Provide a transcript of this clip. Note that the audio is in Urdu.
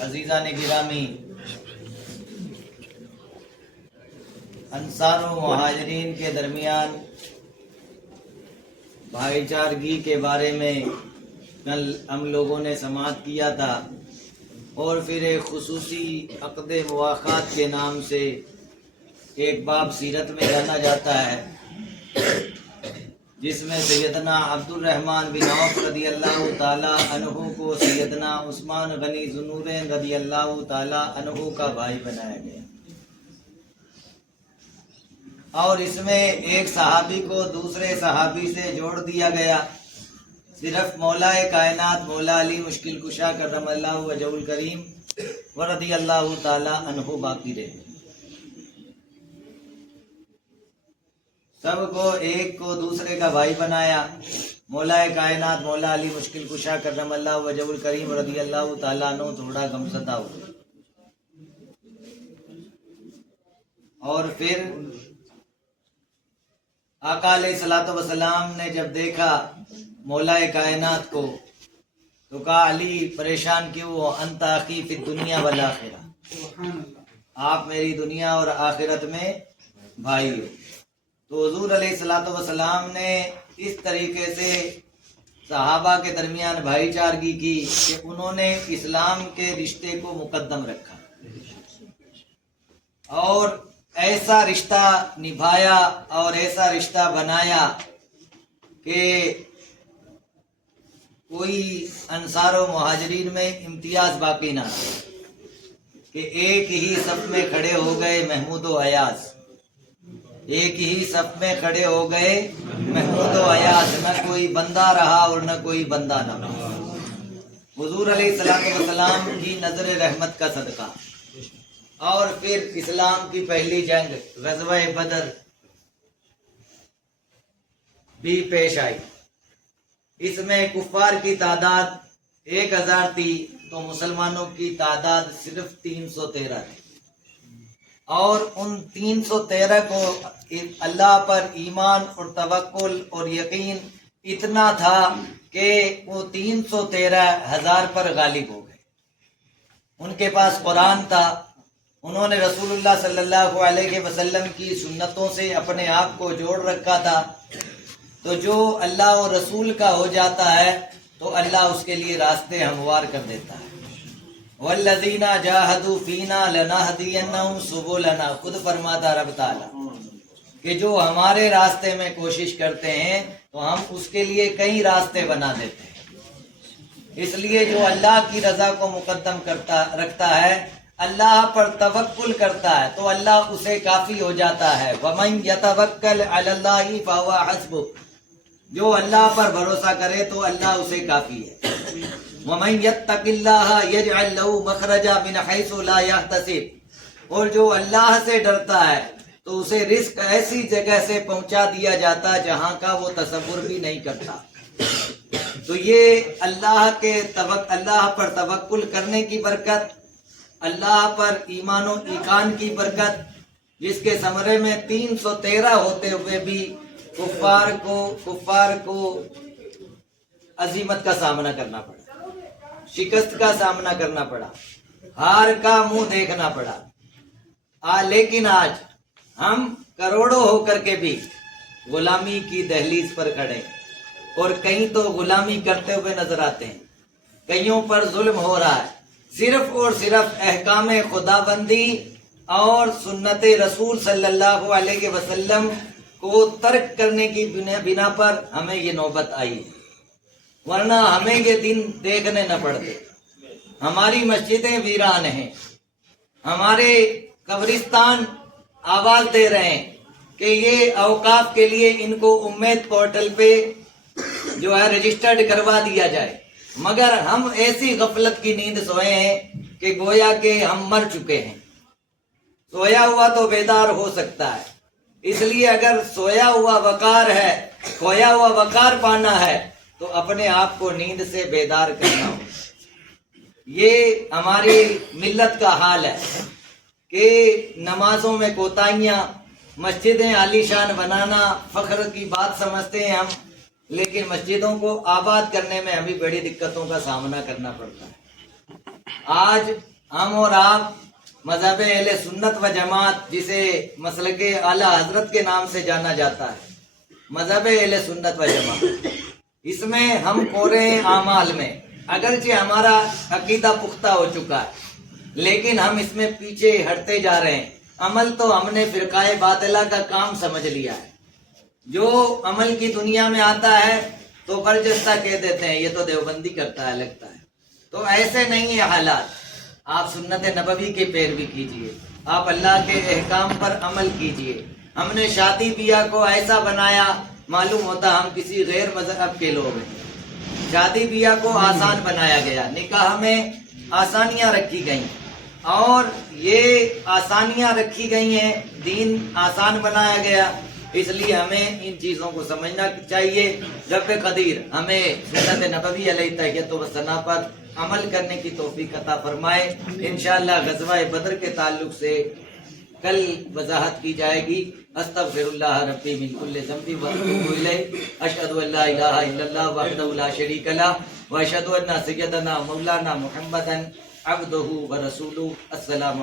عزیزان گرامی، انصار و مہاجرین کے درمیان بھائی چارگی کے بارے میں کل ہم لوگوں نے سماعت کیا تھا، اور پھر ایک خصوصی عقد مواخات کے نام سے ایک باب سیرت میں جانا جاتا ہے، جس میں سیدنا عبد الرحمن بن عوف رضی اللہ تعالی عنہ کو سیدنا عثمان غنی ذو النورین رضی اللہ تعالی عنہ کا بھائی بنایا گیا، اور اس میں ایک صحابی کو دوسرے صحابی سے جوڑ دیا گیا، صرف مولا کائنات مولا علی مشکل کشا کرم اللہ وجہ الکریم و رضی اللہ تعالی عنہ باقی رہے۔ سب کو ایک کو دوسرے کا بھائی بنایا، مولا کائنات مولا علی مشکل کشا کرم اللہ وجہ الکریم رضی اللہ تعالیٰ عنہ تھوڑا غمزدہ ہوا، اور پھر آقا علیہ الصلوۃ والسلام نے جب دیکھا مولا کائنات کو تو کہا علی پریشان کیوں ہو، انت اخی فی الدنیا والآخرہ، آپ میری دنیا اور آخرت میں بھائی ہو۔ تو حضور علیہ الصلوۃ والسلام نے اس طریقے سے صحابہ کے درمیان بھائی چارگی کی کہ انہوں نے اسلام کے رشتے کو مقدم رکھا اور ایسا رشتہ نبھایا اور ایسا رشتہ بنایا کہ کوئی انصار و مہاجرین میں امتیاز باقی نہ رہا، کہ ایک ہی صف میں کھڑے ہو گئے محمود و ایاز، ایک ہی صف میں کھڑے ہو گئے محمود و ایاز، نہ کوئی بندہ رہا اور نہ کوئی بندہ نہ رہا۔ حضور علیہ الصلوۃ والسلام کی نظر رحمت کا صدقہ، اور پھر اسلام کی پہلی جنگ غزوہ بدر بھی پیش آئی، اس میں کفار کی تعداد 1000 تھی تو مسلمانوں کی تعداد صرف 313 تھی، اور ان 313 کو اللہ پر ایمان اور توکل اور یقین اتنا تھا کہ وہ 313,000 پر غالب ہو گئے۔ ان کے پاس قرآن تھا، انہوں نے رسول اللہ صلی اللہ علیہ وسلم کی سنتوں سے اپنے آپ کو جوڑ رکھا تھا، تو جو اللہ اور رسول کا ہو جاتا ہے تو اللہ اس کے لیے راستے ہموار کر دیتا ہے۔ والذین جاہدوا فینا لنہدینہم سبلنا، خود فرماتا رب تعالیٰ کہ جو ہمارے راستے میں کوشش کرتے ہیں تو ہم اس کے لیے کئی راستے بنا دیتے ہیں۔ اس لیے جو اللہ کی رضا کو مقدم رکھتا ہے، اللہ پر توکل کرتا ہے تو اللہ اسے کافی ہو جاتا ہے۔ وَمَن يَتَوَكَّلْ عَلَى اللَّهِ فَهُوَ حَسْبُهُ، جو اللہ پر بھروسہ کرے تو اللہ اسے کافی ہے۔ وَمَن يَتَّقِ اللَّهَ يَجْعَل لَّهُ مَخْرَجًا مِنْ حَيْثُ لَا يَحْتَسِبُ، اور جو اللہ سے ڈرتا ہے تو اسے رزق ایسی جگہ سے پہنچا دیا جاتا جہاں کا وہ تصور بھی نہیں کرتا۔ تو یہ اللہ پر توکل کرنے کی برکت، اللہ پر ایمان و ایقان کی برکت، جس کے ثمرے میں 313 ہوتے ہوئے بھی کفار کو عزیمت کا سامنا کرنا پڑا، شکست کا سامنا کرنا پڑا، ہار کا منہ دیکھنا پڑا۔ لیکن آج ہم کروڑوں ہو کر کے بھی غلامی کی دہلیز پر کھڑے ہیں، اور کہیں تو غلامی کرتے ہوئے نظر آتے ہیں، کئیوں پر ظلم ہو رہا ہے، صرف اور صرف احکام خدا بندی اور سنت رسول صلی اللہ علیہ وسلم کو ترک کرنے کی بنا پر ہمیں یہ نوبت آئی ہے، ورنہ ہمیں یہ دن دیکھنے نہ پڑتے۔ ہماری مسجدیں ویران ہیں، ہمارے قبرستان آواز دے رہے ہیں کہ یہ اوقاف کے لیے ان کو امید پورٹل پہ جو ہے رجسٹرڈ کروا دیا جائے، مگر ہم ایسی غفلت کی نیند سوئے ہیں کہ گویا کہ ہم مر چکے ہیں۔ سویا ہوا تو بیدار ہو سکتا ہے، اس لیے اگر سویا ہوا وقار ہے، کھویا ہوا وقار پانا ہے تو اپنے آپ کو نیند سے بیدار کرنا ہو۔ یہ ہماری ملت کا حال ہے، کہ نمازوں میں کوتاہیاں، مسجدیں عالیشان بنانا فخر کی بات سمجھتے ہیں ہم، لیکن مسجدوں کو آباد کرنے میں ہمیں بڑی دقتوں کا سامنا کرنا پڑتا ہے۔ آج ہم اور آپ مذہب اہل سنت و جماعت، جسے مسلک اعلیٰ حضرت کے نام سے جانا جاتا ہے، مذہب اہل سنت و جماعت، اس میں ہم پورے اعمال میں اگرچہ ہمارا عقیدہ پختہ ہو چکا ہے، لیکن ہم اس میں پیچھے ہٹتے جا رہے ہیں۔ عمل تو ہم نے فرقہ باطلہ کا کام سمجھ لیا ہے، جو عمل کی دنیا میں آتا ہے تو برجستہ کہہ دیتے ہیں یہ تو دیوبندی کرتا ہے لگتا ہے۔ تو ایسے نہیں ہے حالات، آپ سنت نبوی کی پیروی کیجئے، آپ اللہ کے احکام پر عمل کیجئے۔ ہم نے شادی بیاہ کو ایسا بنایا معلوم ہوتا ہم کسی غیر مذہب کے لوگ ہیں۔ شادی بیاہ کو آسان بنایا گیا، نکاح میں آسانیاں رکھی گئیں، اور یہ آسانیاں رکھی گئی ہیں، دین آسان بنایا گیا، اس لیے ہمیں ان چیزوں کو سمجھنا چاہیے۔ رب قدیر ہمیں سنت نبوی علیہ تحیت و ثنا پر عمل کرنے کی توفیق عطا فرمائے۔ انشاءاللہ غزوہ بدر کے تعلق سے کل وضاحت کی جائے گی۔ استغفر اللہ ربی من کل ذنب واتوب الیہ، اشہد ان لا الہ الا اللہ وحدہ لا شریک لہ، واشہد ان سیدنا مولانا محمدا عبدہ ورسولہ۔ السلام